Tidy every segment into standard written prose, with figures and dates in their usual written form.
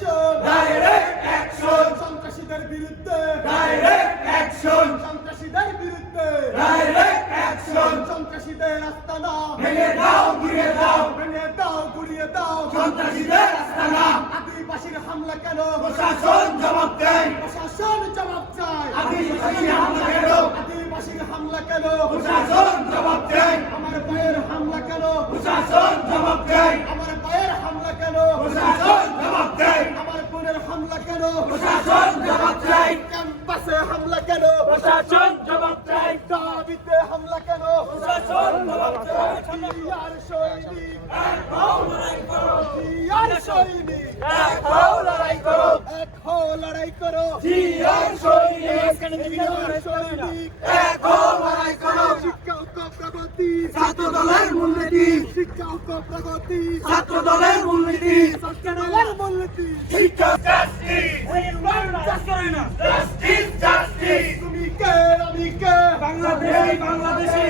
Action direct action সন্ত্রাসীদের বিরুদ্ধে direct action সন্ত্রাসীদের বিরুদ্ধে ডাইরেক্ট অ্যাকশন সন্ত্রাসীদের আস্তানা ভেঙে দাও ঘুরিয়ে দাও ভেঙে দাও গুড়িয়ে দাও সন্ত্রাসীদের আস্তানা আদিবাসীর হামলা কেন প্রশাসন জবাব দেয় প্রশাসন জবাব চায় আদিবাসী হামলা কেন আদিবাসীর হামলা কেন প্রশাসন জবাব দেয় আমার ভাইয়ের হামলা কেন প্রশাসন জবাব দেয় আমার ভাইয়ের হামলা কেন প্রশাসন জবাব দেয় আমার বোনের হামলা কেন প্রশাসন জবাব দেয় ক্যাম্পাসে হামলা কেন প্রশাসন জবাব দেয় দাবিতে হামলা কেন প্রশাসন জবাব দেয় আর সৈনিক এক হও লড়াই করো আর সৈনিক এক হও লড়াই করো এক হও লড়াই করো জিয়ার সৈনিক জিয়ার সৈনিক এক হও লড়াই করো শিক্ষা ও প্রগতি ছাত্র দলের মূলনীতি শিক্ষা ও প্রগতি ছাত্র দলের মূলনীতি সরকারের মূলনীতি শিক্ষা জাস্টিস জাস্টিস জাস্টিস তুমি কে আমি কে বাংলাদেশে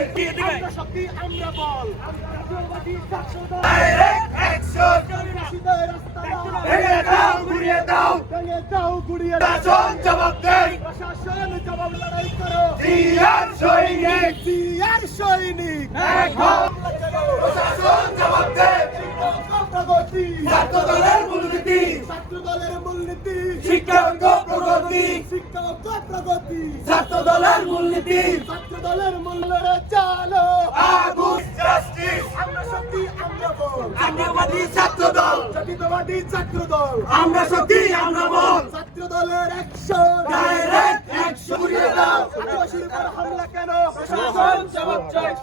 আমরা শক্তি আমরা বল জাতীয়বাদী ছাত্রদল ডাইরেক্ট অ্যাকশন সন্ত্রাসীদের আস্তানা ভেঙে দাও ঘুরিয়ে দাও ভেঙে দাও গুড়িয়ে দাও প্রশাসন জবাব দেয় প্রশাসন জবাব লড়াই করো জিয়ার সৈনিক জিয়ার সৈনিক এক হও হামলা কেন? প্রশাসন জবাব দেয় শিক্ষা ও প্রগতি ছাত্র দলের মূলনীতি ছাত্রদলের মূলনীতি শিক্ষা প্রগতি শিক্ষা ও প্রগতি ছাত্র দলের মূলনীতি ছাত্রদলের মূল্যরে চালো আগুন জাস্টিস আমরা শক্তি আমরা বল জাতীয়বাদী ছাত্র দল জাতীয়তাবাদী ছাত্রদল আমরা শক্তি আমরা বল ছাত্রদলের অ্যাকশন ডাইরেক্ট অ্যাকশন ঘুরিয়ে দাও আদিবাসীর উপর হামলা কেন প্রশাসন জবাব চায়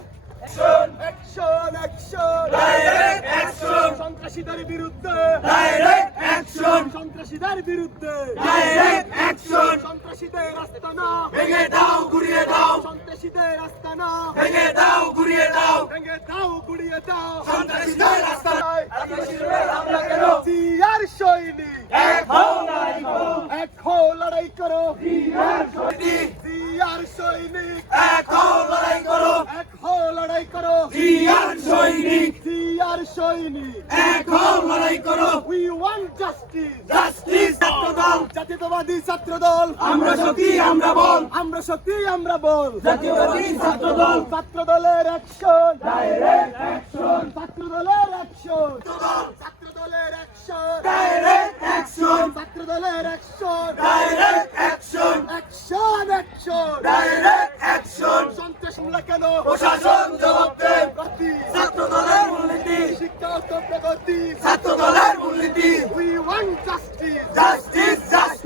অ্যাকশন অ্যাকশন ডাইরেক্ট অ্যাকশন সন্ত্রাসীদের বিরুদ্ধে ডাইরেক্ট অ্যাকশন সন্ত্রাসীদের বিরুদ্ধে ডাইরেক্ট অ্যাকশন সন্ত্রাসীদের আস্তানা ভেঙে দাও ঘুরিয়ে দাও সন্ত্রাসীদের আস্তানা ভেঙে দাও ঘুরিয়ে দাও ভেঙে দাও গুড়িয়ে দাও সন্ত্রাসীদের আস্তানায় আদিবাসীদের হামলা কেন জিয়ার সৈনিক এক হও লড়াই করো এক হও লড়াই করো জিয়ার সৈনিক জিয়ার সৈনিক এক হও লড়াই করো এক হও লড়াই করো জিয়ার সৈনিক জিয়ার সৈনিক এক হও লড়াই করো উই ওয়ান্ট জাস্টিস জাস্টিস ছাত্র দল জাতীয়তাবাদী ছাত্রদল আমরা শক্তি আমরা বল আমরা শক্তি আমরা বল জাতীয়বাদী ছাত্র দল ছাত্রদলের অ্যাকশন ডাইরেক্ট অ্যাকশন ছাত্রদলের অ্যাকশন ছাত্রদলের অ্যাকশন ডাইরেক্ট অ্যাকশন ছাত্রদলের action direct action action action direct action সন্ত্রাস হামলা কেন প্রশাসন জবাব দেয় প্রতি ছাত্র দলের মূলনীতি শিক্ষা ও প্রগতি ছাত্র দলের মূলনীতি উই ওয়ান্ট জাস্টিস জাস্টিস